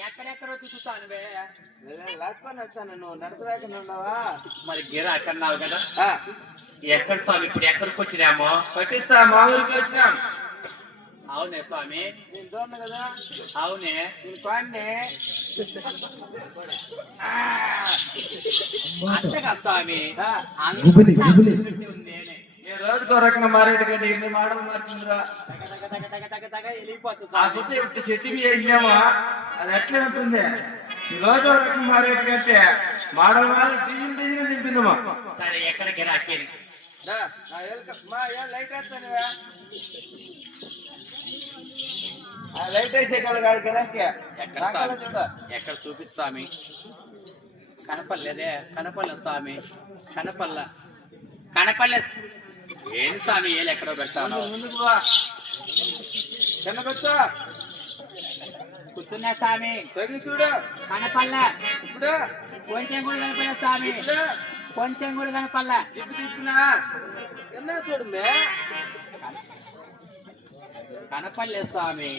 ఎక్కడెక్కడో తిరుగుతాను లాక్కొని వచ్చాను. నువ్వు నడసలేక ఉన్నావా? మరి గిరా అక్కడున్నావు కదా. ఎక్కడ స్వామి ఇప్పుడు ఎక్కడికి వచ్చినామో? పట్టిస్తా మా ఊరికి వచ్చినాం. అవునే స్వామి, నేను చూడను కదా. అవునే, నేను పాడినే అంతగా స్వామి. రోజుకో రకంగా మారేటి కంటే ఎన్ని మాటలు మార్చిందిరా. వెళ్ళిపోతుంది చెట్టు వేసినామా అది ఎట్లా ఉంటుంది. రోజు రకం మారేటి కంటే మాడల మాటలు డిజైన్ డిజైన్ తింటుందమ్మా. సరే ఎక్కడికి రాకేది లైట్ వచ్చాను. లైట్ వేసేకాళ్ళు కాదు కదా. ఎక్కడ చూపించు స్వామి. కనపడలేదే. కనపడలేదు స్వామి, కనపడలేదు. ఏంటి స్వామి ఏళ్ళు ఎక్కడో పెడతాను. ముందుకు చిన్నకొచ్చా కూర్చున్నా స్వామి. చూడు కనపల్లా. ఇప్పుడు కొంచెం కూడా కనపడలేదు స్వామి. కొంచెం కూడా కనపల్లా. జిప్పు తెచ్చినా చూడు కనపడలేదు స్వామి.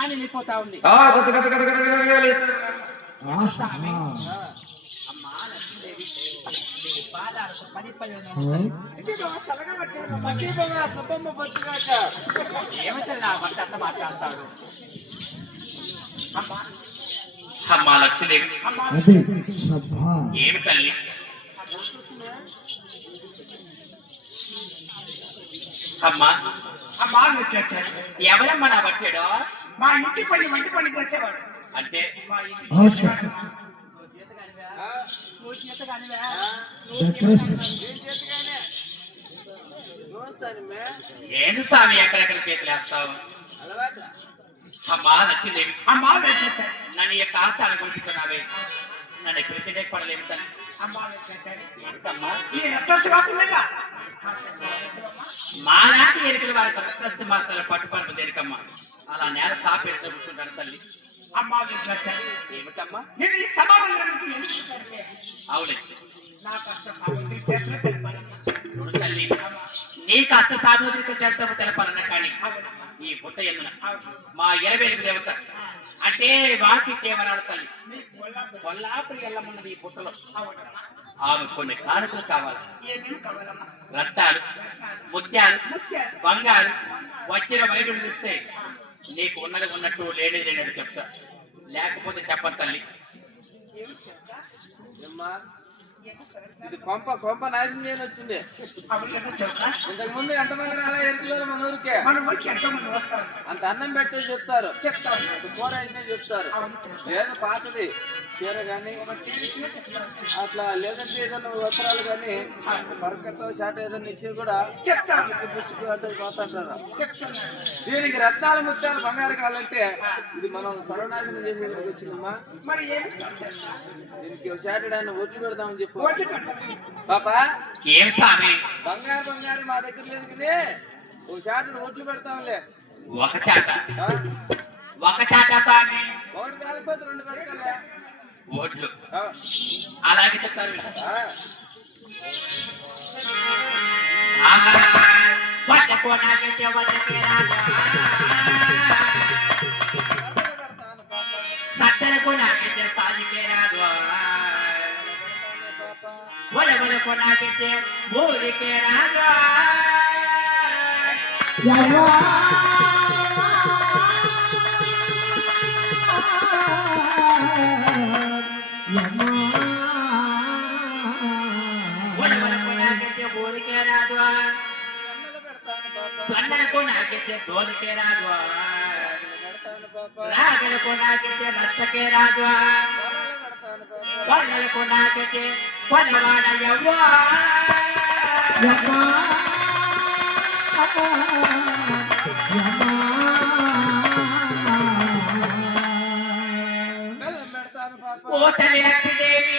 అని వెళ్ళిపోతా ఉంది. మాట్లాడతాడు అమ్మా లక్ష్మీదేవి. ఏమి తల్లి అమ్మా? అమ్మా ఎవరమ్మా నా బట్టాడు? మా ఇంటి పని వంటి పని చేసేవాడు. అంటే మా ఇంటి ఏం స్వామి ఎక్కడెక్కడ చేతులు వేస్తావు? అమ్మా నచ్చిందేవి. అమ్మా నన్ను ఈ కాస్తాను గుర్తిస్తున్నావే. నన్ను ఎక్కడికే పడలేము తల్లి. మాలాంటి ఎరుకల వారికి రక్తసింహాస్తాల పట్టుపరుపు దేనికమ్మా? అలా నేల సాపి ఎరుకలు కూర్చుంటాను తల్లి. అమ్మా ఏమిటమ్మా? నేను ఈ సభామందిరానికి ఎందుకు? అవునే నా కష్ట సాముద్రిక చరిత్ర తెలపాలమ్మా. చూడు తల్లి, నీ కష్ట సాముద్రిక చరిత్ర తెలపాలన్నా కానీ ఈ పుట్ట ఎందున మా ఎలవేలుగు దేవత అంటే వాకి దేవరాడు తల్లి కొల్లాపురి ఎల్లమున్నది ఈ పుట్టలో. ఆమె కొన్ని కానుకలు కావాలి. రత్తాలు, ముత్యాలు, బంగారు, వజ్ర వైడులు ఇస్తే నీకు ఉన్నది ఉన్నట్టు లేనిది లేనట్టు చెప్తా. లేకపోతే చెప్పను తల్లి. ఇది కొంప కొంప నాశనం చేయని వచ్చింది. ఇంతకు ముందు ఎంతమంది రాలా ఎరుకులు మన ఊరికి ఎంతమంది వస్తారు. అంత అన్నం పెట్టే చెప్తారు కూర వేసినా చెప్తారు. ఏదో పాతది చీర గాని అట్లా లేదంటే ఏదైనా వస్త్రాలు కానీ పరకట్ట షార్ట్ ఏదైనా ఇచ్చి కూడా పోతుంటారు. దీనికి రత్నాలు ముత్యాలు బంగారు కావాలంటే ఇది మనం సర్వనాశనం చేసేందుకు వచ్చిందమ్మా. మరి ఏమి దీనికి షార్ట్ ఒడ్లు పెడదామని చెప్పు పాపా. బంగారు బంగారు మా దగ్గర లేదు కానీ ఓ షార్ట్ ఒడ్లు పెడతాంలే. ఒక చాట ఒకటి కాలిపోతే రెండు పెడతా ఓట్లు. అలాగే చెప్తారు. సత్తరకు నాకైతే సాలికే రాదు. ఒలవలకు నాకైతే ఊరికే రాదు. ఊరికే రాదు. సన్నలకు నాకైతే జోలికే రాదు. రాగలకు నాకైతే రచ్చకే రాదు. కొనలకు నాకైతే కొనవాడ యవ్వా. తల్లి లక్ష్మీదేవి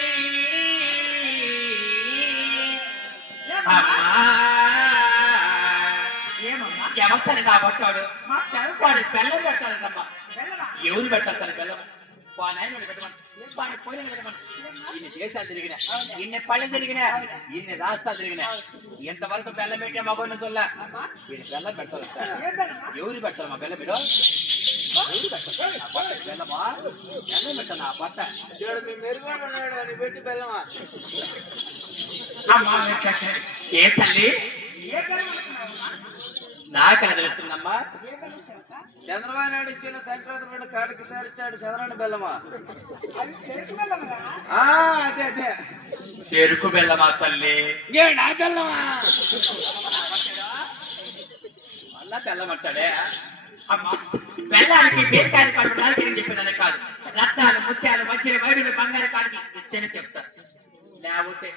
ఎవరు కాబట్టాడు వాడు బెల్లం పెడతాడమ్మా. ఎవరు పెడతారు తన బెల్లం? నాయన పెట్టమని పోయిన పెట్టమని. ఇన్ని దేశాలు తిరిగినా, ఇన్ని పళ్ళు తిరిగినా, ఇన్ని రాష్ట్రాలు తిరిగినా, ఇంతవరకు బెల్లం పెట్టే మగోని సొల్ల వీళ్ళు బెల్లం పెడతారు. ఎవరు పెడతారు మా బెల్లం పెట్టు? బెల్లమా బెల్లం పెట్టాను ఆ పట్ట పెట్టి బెల్లమా? ఏ తల్లి నాకు తెలుస్తుందమ్మా. చంద్రబాబు నాయుడు ఇచ్చిన సంక్రాంతి పండుగ కాలికి సారిచ్చాడు చంద్రాన్ని బెల్లమా? అదే అదే చెరుకు బెల్లమా తల్లి? నా బెల్లమా? మళ్ళా బెల్లం అంటాడే అమ్మా. బెల్లానికి బీరకాయలు కడుపుతారు తిరిగి చెప్పేదాన్ని కాదు. రత్నాలు ముత్యాలు వజ్ర వైడులు బంగారు కాడికి ఇస్తేనే చెప్తారు. లేకపోతే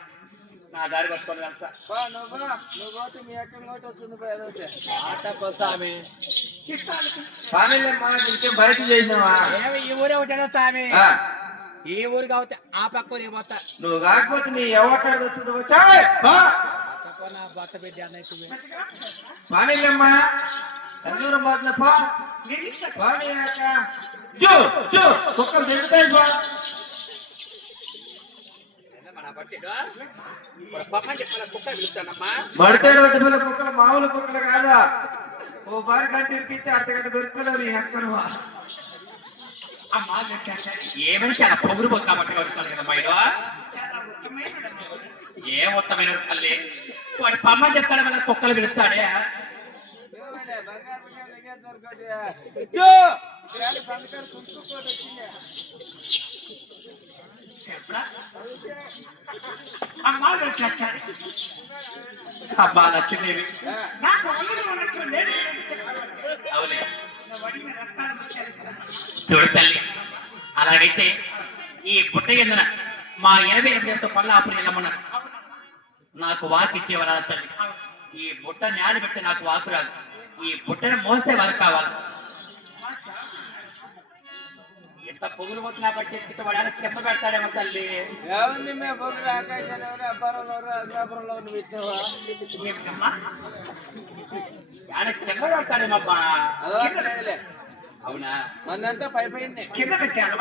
నా దారి పట్టుకొని వెళ్తా. నువ్వు పోతే మీ ఎక్కడ నోటి వచ్చింది ఇంకేం బయట చేసినావా? ఈ ఊరే ఉంటాడు స్వామి. ఈ ఊరు కాకపోతే ఆ పక్క ఊరికి పోతా. నువ్వు కాకపోతే నీ ఎవరు వచ్చింది వచ్చా భర్త బిడ్డ అన్నట్టు పానీలమ్మా ఎన్నూరు పోతున్నా కుక్కలు తిరుగుతాయి మడితేడు ఒకటి పిల్ల కుక్కలు మామూలు కుక్కలు కాదా? ఓ బారి గంట ఇరికిచ్చి అర్ధగంట దొరుకుతున్నారు ఈ అక్కను. ఏమని చాలా పొగురు కాబట్టి కదమ్మా. ఇదో ఏ ఉత్తమైన తల్లి వాడు పమ్మని చెప్తాడు మళ్ళీ కుక్కలు పిలుస్తాడే. అమ్మా లక్ష్మీదేవి అవునే చూడు తల్లి. అలాగైతే ఈ పుట్ట కిందన మా 88 కొల్లాపురి వెళ్ళమన్నారు. నాకు వాకు ఇచ్చేవారు తల్లి. ఈ బుట్ట నేల పెడితే నాకు వాకు రాదు. ఈ బుట్టను మోసే వారు కావాలి. ఎంత పొగులు పోతున్నా బట్టి వాడు కింద పెడతాడేమో తల్లి. ఏముంది మేము పొగులు ఆకాశాలు ఎవరు అబ్బారంలో అగ్రాపురంలో ఇచ్చావా? కింద పెడతాడేమబ్బా. అవునా? మనంతా పై పైన కింద పెట్టాను.